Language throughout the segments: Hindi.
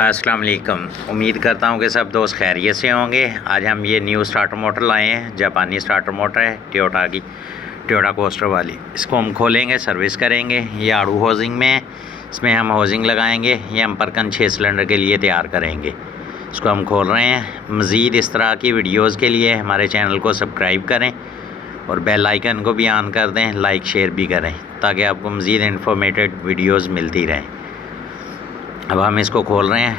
अस्सलाम वालेकुम। उम्मीद करता हूँ कि सब दोस्त खैरियत से होंगे। आज हम ये न्यू स्टार्टर मोटर लाए हैं, जापानी स्टार्टर मोटर है टोयोटा की, टोयोटा कोस्टर वाली। इसको हम खोलेंगे, सर्विस करेंगे। ये आड़ू हाउसिंग में है, इसमें हम हाउसिंग लगाएंगे। ये हम परकन 6 सिलेंडर के लिए तैयार करेंगे। इसको हम खोल रहे हैं। मज़ीद इस तरह की वीडियोज़ के लिए हमारे चैनल को सब्सक्राइब करें और बेल आइकन को भी ऑन कर दें, लाइक शेयर भी करें ताकि आपको मज़ीद इन्फॉर्मेटिव वीडियोज़ मिलती रहें। अब हम इसको खोल रहे हैं।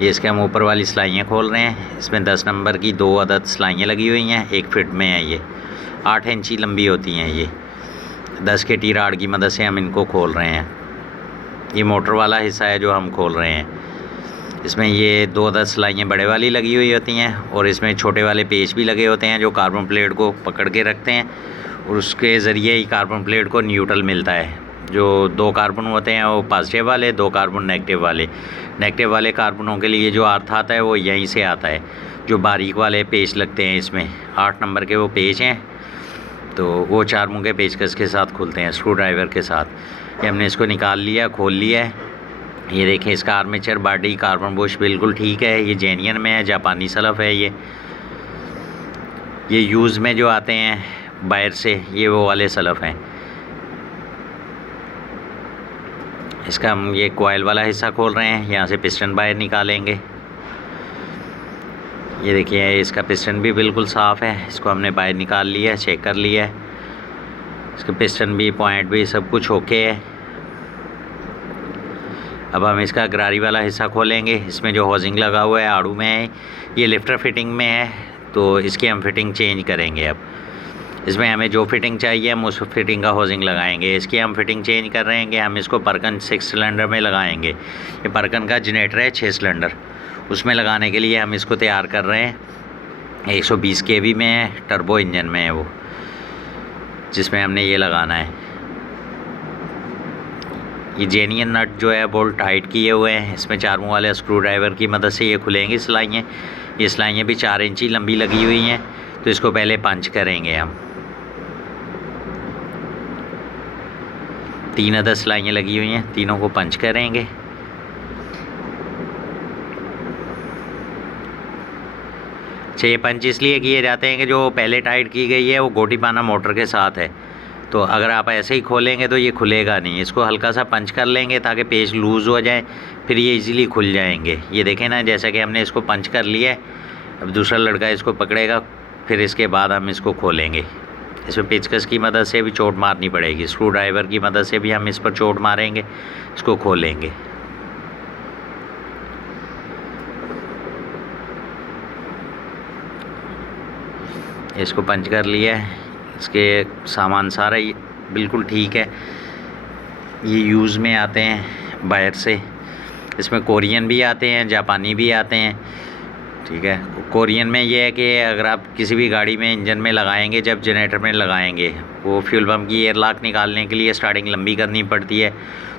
ये इसके हम ऊपर वाली सिलाइयाँ खोल रहे हैं। इसमें 10 नंबर की 2 अदद सिलाइयाँ लगी हुई हैं, 1 फिट में है। ये 8 इंची लंबी होती हैं। ये 10 के टी राड की मदद से हम इनको खोल रहे हैं। ये मोटर वाला हिस्सा है जो हम खोल रहे हैं। इसमें ये 2 अदद सिलाइयाँ बड़े वाली लगी हुई होती हैं और इसमें छोटे वाले पेच भी लगे होते हैं जो कार्बन प्लेट को पकड़ के रखते हैं और उसके ज़रिए ही कार्बन प्लेट को न्यूट्रल मिलता है। जो 2 कार्बन होते हैं वो पॉजिटिव वाले, 2 कार्बन नेगेटिव वाले। नेगेटिव वाले कार्बनों के लिए जो अर्थ आता है वो यहीं से आता है। जो बारीक वाले पेच लगते हैं, इसमें 8 नंबर के वो पेच हैं, तो वो 4 मुंह के पेचकस के साथ खुलते हैं, स्क्रू ड्राइवर के साथ। ये हमने इसको निकाल लिया, खोल लिया है। ये देखें, इसका आर्मेचर बॉडी कार्बन बुश बिल्कुल ठीक है। ये जेन्यन में है, जापानी सलफ़ है। ये यूज़ में जो आते हैं बाहर से, ये वो वाले सलफ़ हैं। इसका हम ये कॉइल वाला हिस्सा खोल रहे हैं। यहाँ से पिस्टन बाहर निकालेंगे। ये देखिए, इसका पिस्टन भी बिल्कुल साफ़ है। इसको हमने बाहर निकाल लिया है, चेक कर लिया है। इसके पिस्टन भी, पॉइंट भी, सब कुछ ओके है। अब हम इसका गरारी वाला हिस्सा खोलेंगे। इसमें जो हाउसिंग लगा हुआ है आड़ू में है, ये लिफ्टर फिटिंग में है, तो इसकी हम फिटिंग चेंज करेंगे। अब इसमें हमें जो फिटिंग चाहिए हम उस फिटिंग का हाउसिंग लगाएंगे। इसकी हम फिटिंग चेंज कर रहे हैं कि हम इसको परकन 6 सिलेंडर में लगाएंगे। ये परकन का जनरेटर है 6 सिलेंडर, उसमें लगाने के लिए हम इसको तैयार कर रहे हैं। 120 kV में है, टर्बो इंजन में है वो, जिसमें हमने ये लगाना है। ये जेनियन नट जो है बोल्ट टाइट किए हुए हैं। इसमें 4 मुंह वाले स्क्रू ड्राइवर की मदद से ये खुलेंगी सिलाइयाँ। ये सिलाइयाँ भी 4 इंची लंबी लगी हुई हैं, तो इसको पहले पंच करेंगे हम। 3 अदद सिलाइयाँ लगी हुई हैं, तीनों को पंच करेंगे। अच्छा, ये पंच इसलिए किए जाते हैं कि जो पहले टाइट की गई है वो गोटी पाना मोटर के साथ है, तो अगर आप ऐसे ही खोलेंगे तो ये खुलेगा नहीं। इसको हल्का सा पंच कर लेंगे ताकि पेच लूज़ हो जाए, फिर ये इजीली खुल जाएंगे। ये देखें ना, जैसा कि हमने इसको पंच कर लिया है। अब दूसरा लड़का इसको पकड़ेगा, फिर इसके बाद हम इसको खोलेंगे। इसमें पेचकस की मदद से भी चोट मारनी पड़ेगी, स्क्रू ड्राइवर की मदद से भी हम इस पर चोट मारेंगे, इसको खोलेंगे। इसको पंच कर लिया है। इसके सामान सारा बिल्कुल ठीक है। ये यूज़ में आते हैं बाहर से। इसमें कोरियन भी आते हैं, जापानी भी आते हैं, ठीक है। कोरियन में ये है कि अगर आप किसी भी गाड़ी में इंजन में लगाएंगे, जब जनरेटर में लगाएंगे, वो फ्यूल पम्प की एयर लॉक निकालने के लिए स्टार्टिंग लंबी करनी पड़ती है,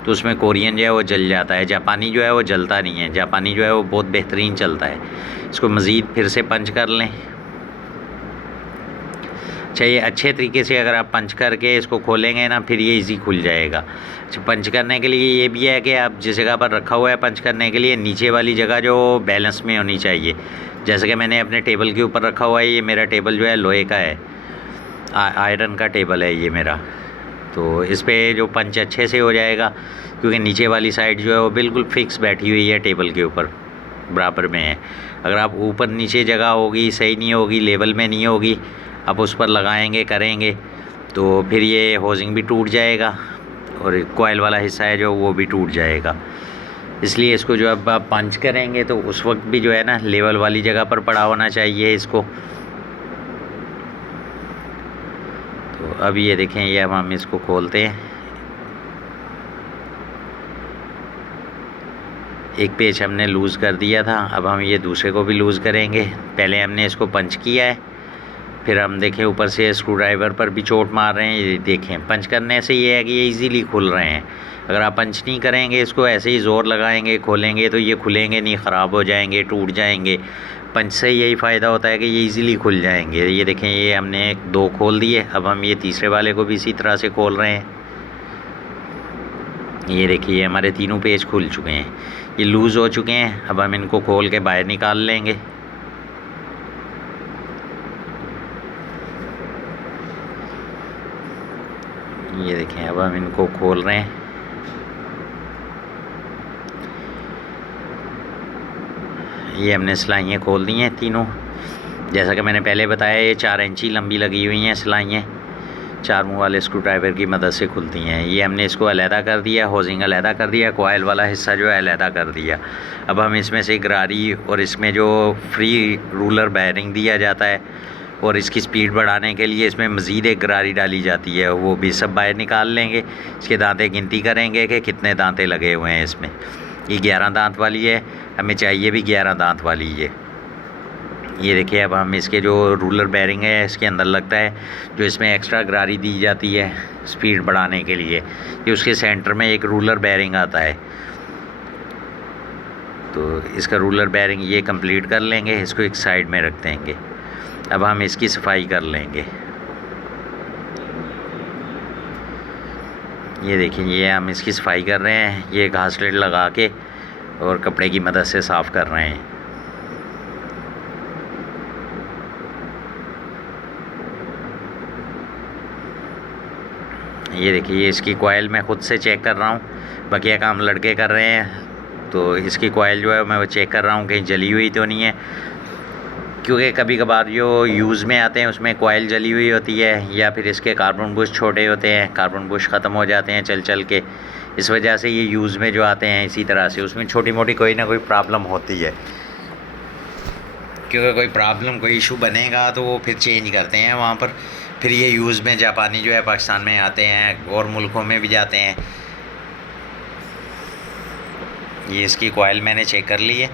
तो उसमें कोरियन जो है वो जल जाता है। जापानी जो है वो जलता नहीं है। जापानी जो है वो बहुत बेहतरीन चलता है। इसको मज़ीद फिर से पंच कर लें। चाहिए अच्छे तरीके से अगर आप पंच करके इसको खोलेंगे ना, फिर ये इजी खुल जाएगा। अच्छा, पंच करने के लिए ये भी है कि आप जिस जगह पर रखा हुआ है पंच करने के लिए, नीचे वाली जगह जो बैलेंस में होनी चाहिए। जैसे कि मैंने अपने टेबल के ऊपर रखा हुआ है। ये मेरा टेबल जो है लोहे का है, आयरन का टेबल है ये मेरा, तो इस पर जो पंच अच्छे से हो जाएगा, क्योंकि नीचे वाली साइड जो है वो बिल्कुल फिक्स बैठी हुई है, टेबल के ऊपर बराबर में है। अगर आप ऊपर नीचे जगह होगी सही नहीं होगी, लेवल में नहीं होगी, आप उस पर लगाएंगे करेंगे, तो फिर ये हाउसिंग भी टूट जाएगा और कॉइल वाला हिस्सा है जो वो भी टूट जाएगा। इसलिए इसको जो अब आप पंच करेंगे तो उस वक्त भी जो है ना, लेवल वाली जगह पर पड़ा होना चाहिए इसको। तो अब ये देखें, ये अब हम इसको खोलते हैं। एक पेच हमने लूज़ कर दिया था, अब हम ये दूसरे को भी लूज़ करेंगे। पहले हमने इसको पंच किया है, फिर हम देखें ऊपर से स्क्रू ड्राइवर पर भी चोट मार रहे हैं। ये देखें, पंच करने से ये है कि ये इजीली खुल रहे हैं। अगर आप पंच नहीं करेंगे, इसको ऐसे ही ज़ोर लगाएंगे खोलेंगे, तो ये खुलेंगे नहीं, ख़राब हो जाएंगे, टूट जाएंगे। पंच से यही फ़ायदा होता है कि ये इजीली खुल जाएंगे। ये देखें, ये हमने 2 खोल दिए। अब हम ये तीसरे वाले को भी इसी तरह से खोल रहे हैं। ये देखिए हमारे तीनों पेज खुल चुके हैं, ये लूज़ हो चुके हैं। अब हम इनको खोल के बाहर निकाल लेंगे। ये देखें, अब हम इनको खोल रहे हैं। ये हमने सिलाइयाँ खोल दी हैं तीनों। जैसा कि मैंने पहले बताया, ये 4 इंची लंबी लगी हुई हैं सिलाइयाँ, 4 मुँह वाले स्क्रू ड्राइवर की मदद से खुलती हैं। ये हमने इसको अलहदा कर दिया, होजिंग अलहदा कर दिया, कोयल वाला हिस्सा जो है अलहदा कर दिया। अब हम इसमें से गरारी और इसमें जो फ्री रूलर बेयरिंग दिया जाता है और इसकी स्पीड बढ़ाने के लिए इसमें मज़ीद एक गरारी डाली जाती है, वो भी सब बाहर निकाल लेंगे। इसके दांतें गिनती करेंगे कि कितने दांतें लगे हुए हैं इसमें। ये 11 दांत वाली है, हमें चाहिए भी 11 दांत वाली ये देखिए। अब हम इसके जो रूलर बेयरिंग है इसके अंदर लगता है, जो इसमें एक्स्ट्रा गरारी दी जाती है स्पीड बढ़ाने के लिए, ये उसके सेंटर में एक रूलर बेयरिंग आता है। तो इसका रूलर बेयरिंग ये कंप्लीट कर लेंगे, इसको एक साइड में रख देंगे। अब हम इसकी सफाई कर लेंगे। ये देखिए, ये हम इसकी सफाई कर रहे हैं, ये घासलेट लगा के और कपड़े की मदद से साफ़ कर रहे हैं। ये देखिए, ये इसकी कॉइल मैं ख़ुद से चेक कर रहा हूँ, बकिया काम लड़के कर रहे हैं। तो इसकी कॉइल जो है मैं वो चेक कर रहा हूँ कहीं जली हुई तो नहीं है, क्योंकि कभी कभार जो यूज़ में आते हैं उसमें कॉइल जली हुई होती है, या फिर इसके कार्बन बुश छोटे होते हैं, कार्बन बुश ख़त्म हो जाते हैं चल चल के। इस वजह से ये यूज़ में जो आते हैं इसी तरह से उसमें छोटी मोटी कोई ना कोई प्रॉब्लम होती है, क्योंकि कोई प्रॉब्लम कोई इशू बनेगा तो वो फिर चेंज करते हैं वहाँ पर। फिर ये यूज़ में जापानी जो है पाकिस्तान में आते हैं और मुल्कों में भी जाते हैं। ये इसकी कॉइल मैंने चेक कर ली है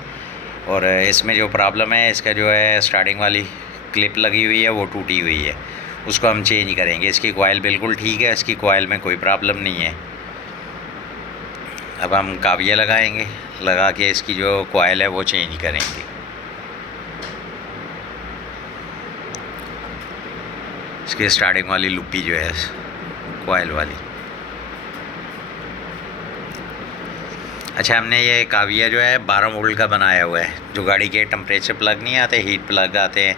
और इसमें जो प्रॉब्लम है, इसका जो है स्टार्टिंग वाली क्लिप लगी हुई है वो टूटी हुई है, उसको हम चेंज करेंगे। इसकी कॉइल बिल्कुल ठीक है, इसकी कॉइल में कोई प्रॉब्लम नहीं है। अब हम काविया लगाएंगे, लगा के इसकी जो कॉइल है वो चेंज करेंगे। इसकी स्टार्टिंग वाली लुप्पी जो है कॉइल वाली। अच्छा, हमने ये काविया जो है 12 वोल्ट का बनाया हुआ है। जो गाड़ी के टेम्परेचर प्लग नहीं आते, हीट प्लग आते हैं,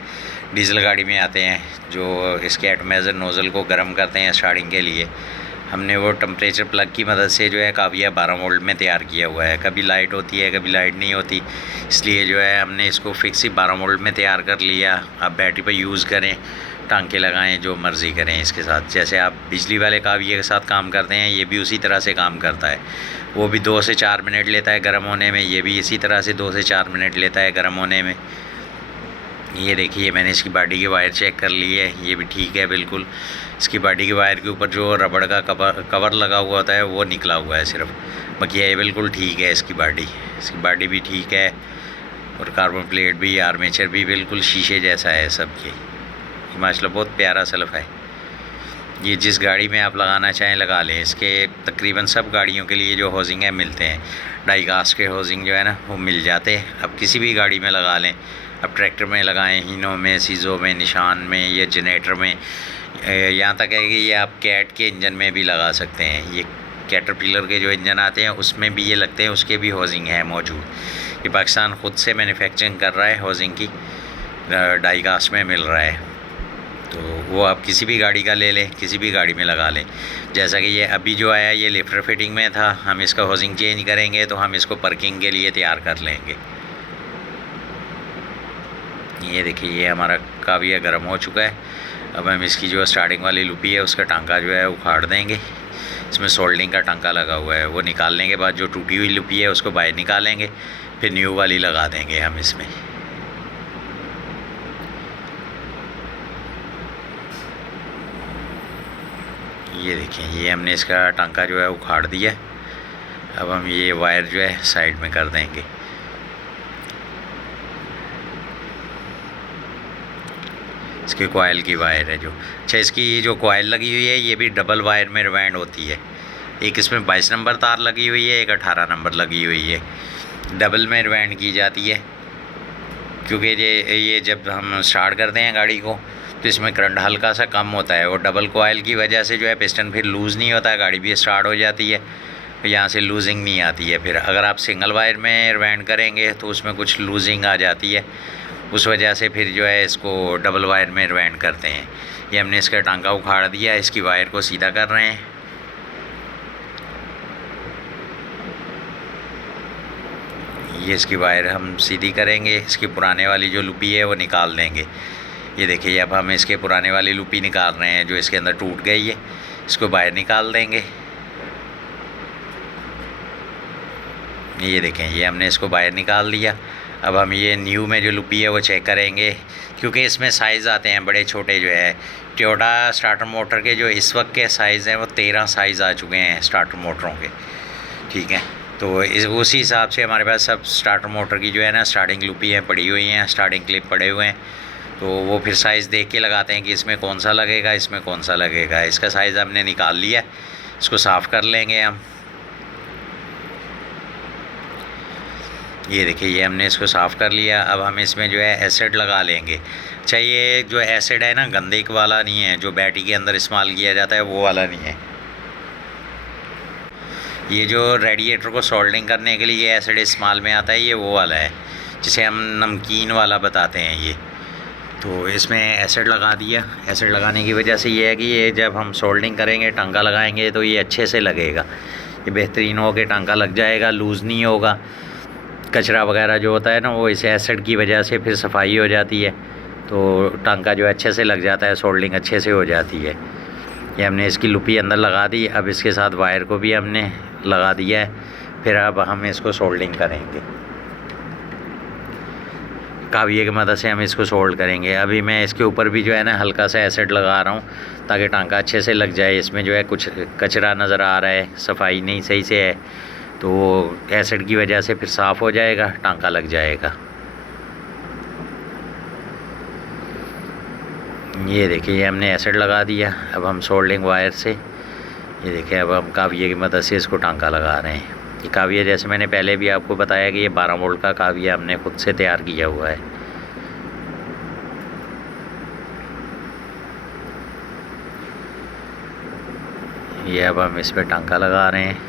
डीजल गाड़ी में आते हैं, जो इसके एटमाइज़र नोज़ल को गर्म करते हैं स्टार्टिंग के लिए, हमने वो टेम्परेचर प्लग की मदद से जो है काविया 12 वोल्ट में तैयार किया हुआ है। कभी लाइट होती है, कभी लाइट नहीं होती, इसलिए जो है हमने इसको फिक्स ही 12 वोल्ट में तैयार कर लिया। आप बैटरी पर यूज़ करें, टांके लगाएं, जो मर्ज़ी करें इसके साथ। जैसे आप बिजली वाले काविये के साथ काम करते हैं, ये भी उसी तरह से काम करता है। वो भी 2 से 4 मिनट लेता है गर्म होने में, ये भी इसी तरह से 2 से 4 मिनट लेता है गर्म होने में। ये देखिए, मैंने इसकी बॉडी की वायर चेक कर ली है, ये भी ठीक है बिल्कुल। इसकी बॉडी की वायर के ऊपर जो रबड़ का कवर लगा हुआ होता है वो निकला हुआ है सिर्फ, बाकी ये बिल्कुल ठीक है। इसकी बॉडी भी ठीक है और कार्बन प्लेट भी, आर्मेचर भी बिल्कुल शीशे जैसा है सबके। माशाल्लाह बहुत प्यारा सल्फ़ है। ये जिस गाड़ी में आप लगाना चाहें लगा लें। इसके तकरीबन सब गाड़ियों के लिए जो हाउसिंग है मिलते हैं, डाई कास्ट के हाउसिंग जो है ना वो मिल जाते हैं। अब किसी भी गाड़ी में लगा लें, अब ट्रैक्टर में लगाएं, हीनो में, सीज़ो में, निशान में, या जनरेटर में, यहाँ तक है कि ये आप कैट के इंजन में भी लगा सकते हैं। ये कैटरपिलर के जो इंजन आते हैं उसमें भी ये लगते हैं, उसके भी हाउसिंग है मौजूद। ये पाकिस्तान ख़ुद से मैन्युफैक्चरिंग कर रहा है, हाउसिंग की डाई कास्ट में मिल रहा है। तो वो आप किसी भी गाड़ी का ले लें, किसी भी गाड़ी में लगा लें। जैसा कि ये अभी जो आया ये लिफ्टर फिटिंग में था, हम इसका हाउसिंग चेंज करेंगे तो हम इसको पार्किंग के लिए तैयार कर लेंगे। ये देखिए, ये हमारा काविया गर्म हो चुका है। अब हम इसकी जो स्टार्टिंग वाली लुपी है उसका टांका जो है उखाड़ देंगे। इसमें सोल्डिंग का टांका लगा हुआ है, वो निकालने के बाद जो टूटी हुई लुपी है उसको बाहर निकालेंगे, फिर न्यू वाली लगा देंगे हम इसमें। ये देखिए, ये हमने इसका टांका जो है उखाड़ दिया। अब हम ये वायर जो है साइड में कर देंगे। इसकी कॉइल की वायर है जो। अच्छा, इसकी जो कॉइल लगी हुई है ये भी डबल वायर में रिवाइंड होती है। एक इसमें 22 नंबर तार लगी हुई है, एक 18 नंबर लगी हुई है। डबल में रिवाइंड की जाती है क्योंकि ये जब हम स्टार्ट करते हैं गाड़ी को तो इसमें करंट हल्का सा कम होता है, और डबल कॉइल की वजह से जो है पिस्टन फिर लूज़ नहीं होता है, गाड़ी भी स्टार्ट हो जाती है। यहाँ से लूजिंग नहीं आती है। फिर अगर आप सिंगल वायर में रिवाइंड करेंगे तो उसमें कुछ लूजिंग आ जाती है, उस वजह से फिर जो है इसको डबल वायर में रिवाइंड करते हैं। ये हमने इसका टांका उखाड़ दिया, इसकी वायर को सीधा कर रहे हैं। ये इसकी वायर हम सीधी करेंगे, इसकी पुराने वाली जो लूपी है वो निकाल देंगे। ये देखिए अब हम इसके पुराने वाली लूपी निकाल रहे हैं जो इसके अंदर टूट गई है, इसको बाहर निकाल देंगे। ये देखें, ये हमने इसको बाहर निकाल दिया। अब हम ये न्यू में जो लूपी है वो चेक करेंगे, क्योंकि इसमें साइज़ आते हैं बड़े छोटे। जो है टोयोटा स्टार्टर मोटर के जो इस वक्त के साइज़ हैं वो 13 साइज़ आ चुके हैं स्टार्टर मोटरों के, ठीक है। तो उसी हिसाब से हमारे पास सब स्टार्टर मोटर की जो है ना स्टार्टिंग लूपी हैं पड़ी हुई हैं, स्टार्टिंग क्लिप पड़े हुए हैं। तो वो फिर साइज़ देख के लगाते हैं कि इसमें कौन सा लगेगा, इसमें कौन सा लगेगा। इसका साइज़ हमने निकाल लिया, इसको साफ़ कर लेंगे हम। ये देखिए, ये हमने इसको साफ़ कर लिया। अब हम इसमें जो है एसिड लगा लेंगे। अच्छा, ये जो एसिड है ना गंदे वाला नहीं है, जो बैटरी के अंदर इस्तेमाल किया जाता है वो वाला नहीं है। ये जो रेडिएटर को सोल्डरिंग करने के लिए ये एसिड इस्तेमाल में आता है, ये वो वाला है जिसे हम नमकीन वाला बताते हैं ये। तो इसमें एसिड लगा दिया। एसिड लगाने की वजह से ये है कि ये जब हम सोल्डरिंग करेंगे, टांका लगाएंगे तो ये अच्छे से लगेगा, ये बेहतरीन हो के टांका लग जाएगा, लूज़ नहीं होगा। कचरा वगैरह जो होता है ना वो इस एसिड की वजह से फिर सफाई हो जाती है, तो टांका जो अच्छे से लग जाता है, सोल्डरिंग अच्छे से हो जाती है। ये हमने इसकी लुपी अंदर लगा दी। अब इसके साथ वायर को भी हमने लगा दिया है। फिर अब हम इसको सोल्डरिंग करेंगे, काविये की मदद से हम इसको सोल्ड करेंगे। अभी मैं इसके ऊपर भी जो है ना हल्का सा एसिड लगा रहा हूँ ताकि टांका अच्छे से लग जाए। इसमें जो है कुछ कचरा नज़र आ रहा है, सफाई नहीं सही से है, तो एसिड की वजह से फिर साफ़ हो जाएगा, टांका लग जाएगा। ये देखिए, ये हमने एसिड लगा दिया। अब हम सोल्डरिंग वायर से, ये देखिए, अब हम काविये की मदद से इसको टांका लगा रहे हैं। ये काविया जैसे मैंने पहले भी आपको बताया कि ये 12 वोल्ट का काविया हमने खुद से तैयार किया हुआ है। ये अब हम इस पर टांका लगा रहे हैं।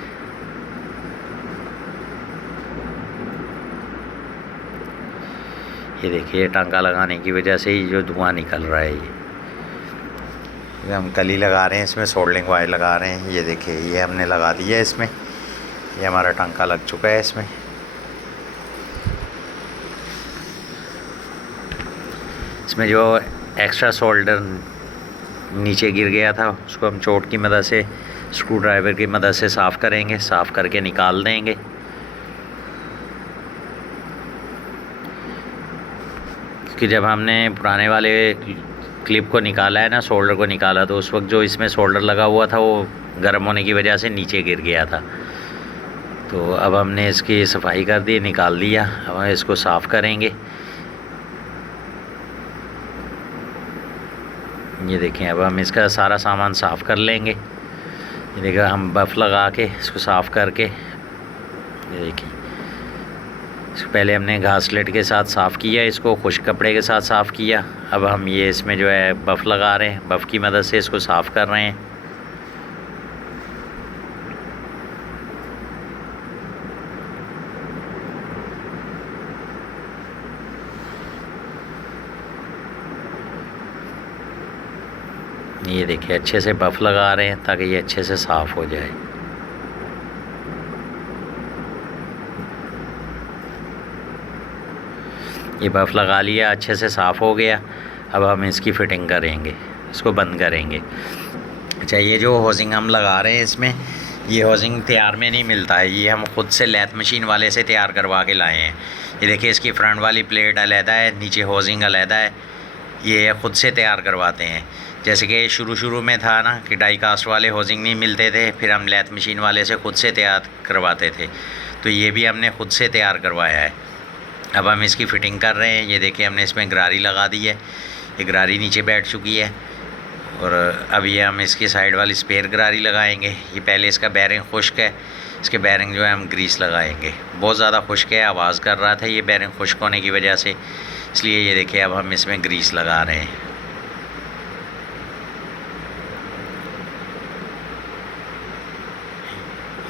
ये देखिए, टांका लगाने की वजह से ही जो धुआं निकल रहा है ये हम कली लगा रहे हैं, इसमें सोल्डरिंग वायर लगा रहे हैं। ये देखिए, ये हमने लगा दिया है इसमें, ये हमारा टांका लग चुका है इसमें। इसमें जो एक्स्ट्रा सोल्डर नीचे गिर गया था उसको हम चोट की मदद से, स्क्रू ड्राइवर की मदद से साफ़ करेंगे, साफ़ करके निकाल देंगे। क्योंकि जब हमने पुराने वाले क्लिप को निकाला है ना, सोल्डर को निकाला, तो उस वक्त जो इसमें सोल्डर लगा हुआ था वो गर्म होने की वजह से नीचे गिर गया था। तो अब हमने इसकी सफाई कर दी, निकाल दिया। अब हम इसको साफ़ करेंगे। ये देखें, अब हम इसका सारा सामान साफ़ कर लेंगे। ये देखिए, हम बफ़ लगा के इसको साफ़ करके, ये देखिए, इसको पहले हमने घासलेट के साथ साफ़ किया, इसको खुश्क कपड़े के साथ साफ़ किया। अब हम ये इसमें जो है बफ़ लगा रहे हैं, बफ़ की मदद से इसको साफ़ कर रहे हैं। ये देखिए, अच्छे से बफ़ लगा रहे हैं ताकि ये अच्छे से साफ़ हो जाए। ये बफ़ लगा लिया, अच्छे से साफ़ हो गया। अब हम इसकी फ़िटिंग करेंगे, इसको बंद करेंगे। अच्छा, ये जो होजिंग हम लगा रहे हैं इसमें, ये होजिंग तैयार में नहीं मिलता है, ये हम ख़ुद से लैथ मशीन वाले से तैयार करवा के लाए हैं। ये देखिए, इसकी फ्रंट वाली प्लेट अलहदा है, नीचे होजिंग अलहदा है, ये ख़ुद से तैयार करवाते हैं। जैसे कि शुरू में था ना कि डाई कास्ट वाले होजिंग नहीं मिलते थे, फिर हम लैथ मशीन वाले से ख़ुद से तैयार करवाते थे, तो ये भी हमने ख़ुद से तैयार करवाया है। अब हम इसकी फ़िटिंग कर रहे हैं। ये देखिए, हमने इसमें गरारी लगा दी है, ये गरारी नीचे बैठ चुकी है। और अब ये हम इसकी साइड वाली स्पेयर गरारी लगाएंगे। ये पहले इसका बैरिंग खुश्क है, इसके बैरिंग जो है हम ग्रीस लगाएंगे। बहुत ज़्यादा खुश्क है, आवाज़ कर रहा था ये बैरिंग खुश्क होने की वजह से, इसलिए ये देखिए अब हम इसमें ग्रीस लगा रहे हैं।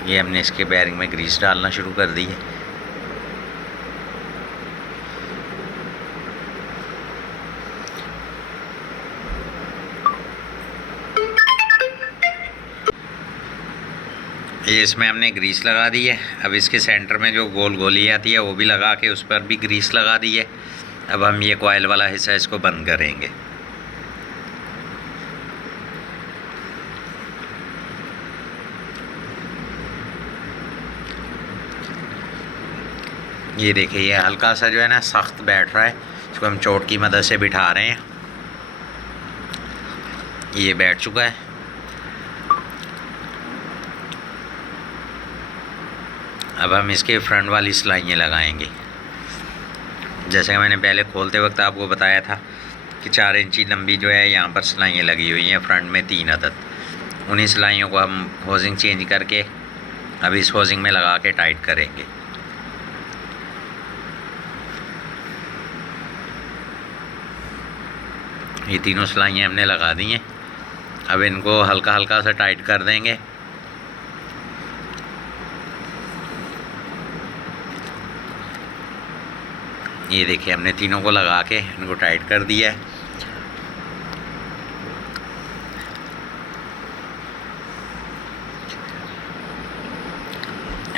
ये हमने इसके बेयरिंग में ग्रीस डालना शुरू कर दी है। ये इसमें हमने ग्रीस लगा दी है। अब इसके सेंटर में जो गोल गोली आती है वो भी लगा के उस पर भी ग्रीस लगा दी है। अब हम ये कॉइल वाला हिस्सा इसको बंद करेंगे। ये देखिए ये हल्का सा जो है ना सख्त बैठ रहा है, इसको हम चोट की मदद से बिठा रहे हैं। ये बैठ चुका है। अब हम इसके फ्रंट वाली सिलाइयाँ लगाएंगे। जैसे कि मैंने पहले खोलते वक्त आपको बताया था कि 4 इंची लंबी जो है यहाँ पर सिलाइयाँ लगी हुई हैं, फ्रंट में 3 अदद। उन्हीं सिलाइयों को हम होजिंग चेंज करके अब इस होजिंग में लगा के टाइट करेंगे। ये तीनों सिलाइयाँ हमने लगा दी हैं। अब इनको हल्का हल्का सा टाइट कर देंगे। ये देखिए हमने तीनों को लगा के इनको टाइट कर दिया है।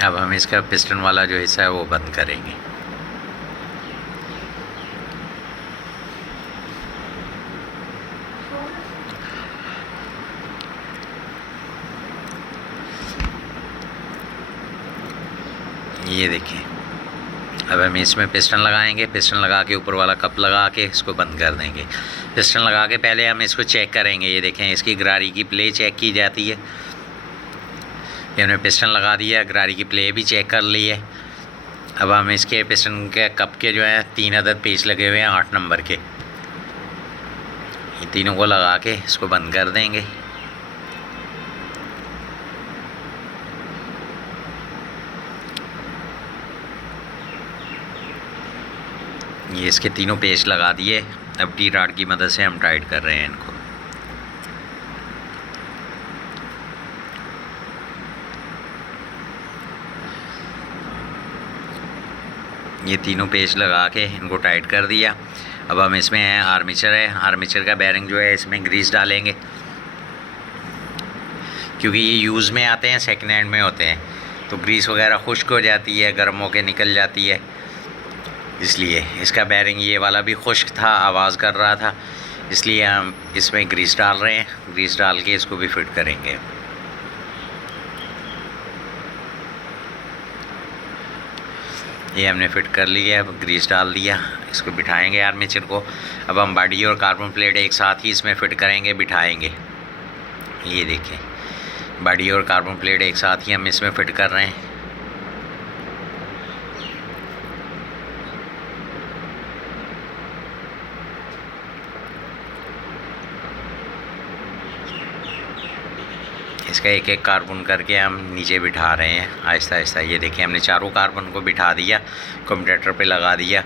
अब हम इसका पिस्टन वाला जो हिस्सा है वो बंद करेंगे। ये देखिए अब हम इसमें पिस्टन लगाएंगे। पिस्टन लगा के ऊपर वाला कप लगा के इसको बंद कर देंगे। पिस्टन लगा के पहले हम इसको चेक करेंगे। ये देखें इसकी गरारी की प्ले चेक की जाती है। ये हमने पिस्टन लगा दिया, गरारी की प्ले भी चेक कर ली है। अब हम इसके पिस्टन के कप के जो है 3 अदद पेच लगे हुए हैं 8 नंबर के, ये तीनों को लगा के इसको बंद कर देंगे। ये इसके तीनों पेच लगा दिए। अब टी राड की मदद से हम टाइट कर रहे हैं इनको। ये तीनों पेच लगा के इनको टाइट कर दिया। अब हम इसमें आर्मेचर है, आर्मेचर का बेयरिंग जो है इसमें ग्रीस डालेंगे, क्योंकि ये यूज़ में आते हैं, सेकेंड हैंड में होते हैं, तो ग्रीस वगैरह खुश्क हो जाती है, गर्म होके निकल जाती है। इसलिए इसका बेयरिंग ये वाला भी खुश्क था, आवाज़ कर रहा था, इसलिए हम इसमें ग्रीस डाल रहे हैं। ग्रीस डाल के इसको भी फिट करेंगे। ये हमने फिट कर लिया है, ग्रीस डाल दिया, इसको बिठाएंगे आर्मेचर को। अब हम बॉडी और कार्बन प्लेट एक साथ ही इसमें फिट करेंगे, बिठाएंगे। ये देखिए बॉडी और कार्बन प्लेट एक साथ ही हम इसमें फिट कर रहे हैं। इसका एक एक कार्बन करके हम नीचे बिठा रहे हैं आहिस्ता आहिस्ता। ये देखिए हमने चारों कार्बन को बिठा दिया, कम्यूटेटर पे लगा दिया।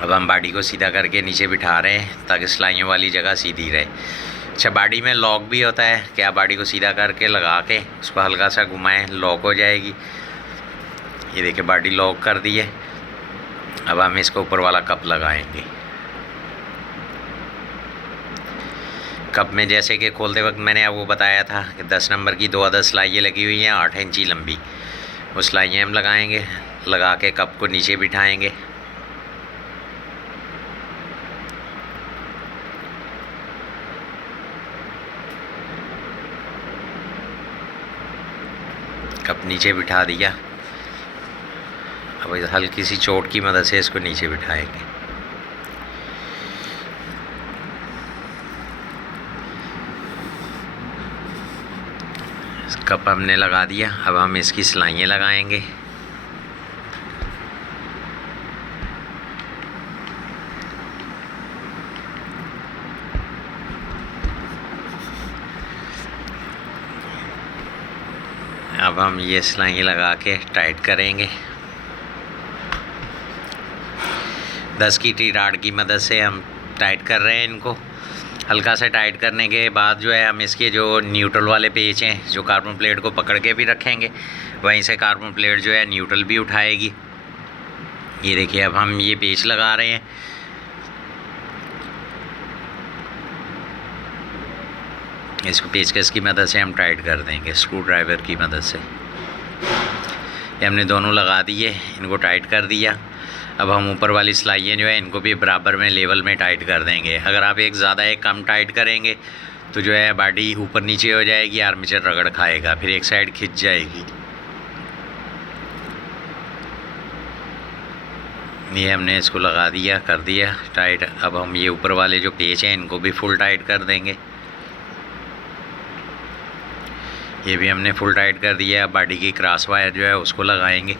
अब हम बॉडी को सीधा करके नीचे बिठा रहे हैं ताकि सिलाइयों वाली जगह सीधी रहे। अच्छा, बॉडी में लॉक भी होता है कि आप बॉडी को सीधा करके लगा के उसको हल्का सा घुमाएं, लॉक हो जाएगी। ये देखिए बॉडी लॉक कर दी है। अब हम इसको ऊपर वाला कप लगाएंगे। कप में जैसे कि खोलते वक्त मैंने आपको बताया था कि 10 नंबर की 2 अदद सिलाइयाँ लगी हुई हैं 8 इंची लंबी, वो सिलाइयाँ हम लगाएंगे। लगा के कप को नीचे बिठाएंगे। कप नीचे बिठा दिया। अब हल्की सी चोट की मदद से इसको नीचे बिठाएंगे। कप हमने लगा दिया। अब हम इसकी सिलाइयाँ लगाएंगे। अब हम ये सिलाइयाँ लगा के टाइट करेंगे। 10 की टी राड की मदद से हम टाइट कर रहे हैं इनको। हल्का से टाइट करने के बाद जो है हम इसके जो न्यूट्रल वाले पेच हैं जो कार्बन प्लेट को पकड़ के भी रखेंगे, वहीं से कार्बन प्लेट जो है न्यूट्रल भी उठाएगी। ये देखिए अब हम ये पेच लगा रहे हैं। इसको पेचकस की मदद से हम टाइट कर देंगे, स्क्रू ड्राइवर की मदद से। ये हमने दोनों लगा दिए, इनको टाइट कर दिया। अब हम ऊपर वाली सिलाइयाँ जो है इनको भी बराबर में लेवल में टाइट कर देंगे। अगर आप एक ज़्यादा एक कम टाइट करेंगे तो जो है बॉडी ऊपर नीचे हो जाएगी, आर्मेचर रगड़ खाएगा, फिर एक साइड खिंच जाएगी। ये हमने इसको लगा दिया, कर दिया टाइट। अब हम ये ऊपर वाले जो पेच हैं इनको भी फुल टाइट कर देंगे। ये भी हमने फुल टाइट कर दिया। अब बॉडी की क्रॉस वायर जो है उसको लगाएंगे।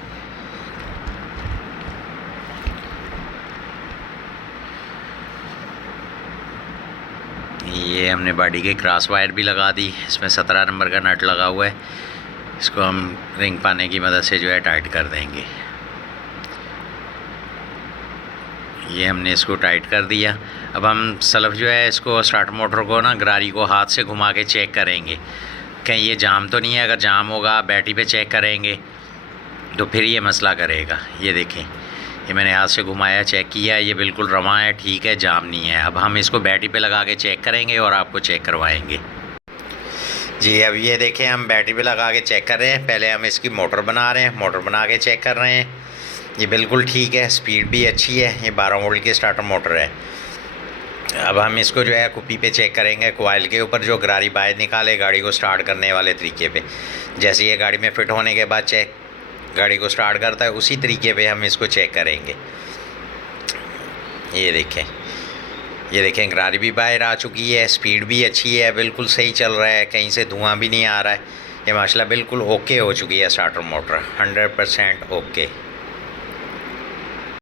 ये हमने बॉडी के क्रॉस वायर भी लगा दी। इसमें 17 नंबर का नट लगा हुआ है, इसको हम रिंग पाने की मदद से जो है टाइट कर देंगे। ये हमने इसको टाइट कर दिया। अब हम सलफ जो है इसको स्टार्टर मोटर को ना गरारी को हाथ से घुमा के चेक करेंगे कहीं ये जाम तो नहीं है। अगर जाम होगा बैटरी पे चेक करेंगे तो फिर ये मसला करेगा। ये देखें, ये मैंने हाथ से घुमाया, चेक किया, ये बिल्कुल रवां है, ठीक है, जाम नहीं है। अब हम इसको बैटरी पे लगा के चेक करेंगे और आपको चेक करवाएंगे। जी अब ये देखें, हम बैटरी पे लगा के चेक कर रहे हैं। पहले हम इसकी मोटर बना रहे हैं, मोटर बना के चेक कर रहे हैं। ये बिल्कुल ठीक है, स्पीड भी अच्छी है। ये 12 वोल्ट की स्टार्टर मोटर है। अब हम इसको जो है कुप्पी पे चेक करेंगे, कोयल के ऊपर जो गरारी बाहर निकाले गाड़ी को स्टार्ट करने वाले तरीके पे। जैसे ये गाड़ी में फ़िट होने के बाद चेक गाड़ी को स्टार्ट करता है, उसी तरीके पे हम इसको चेक करेंगे। ये देखें गरारी भी बाहर आ चुकी है, स्पीड भी अच्छी है, बिल्कुल सही चल रहा है, कहीं से धुआं भी नहीं आ रहा है। ये माशाल्लाह बिल्कुल ओके हो चुकी है स्टार्टर मोटर, 100% ओके।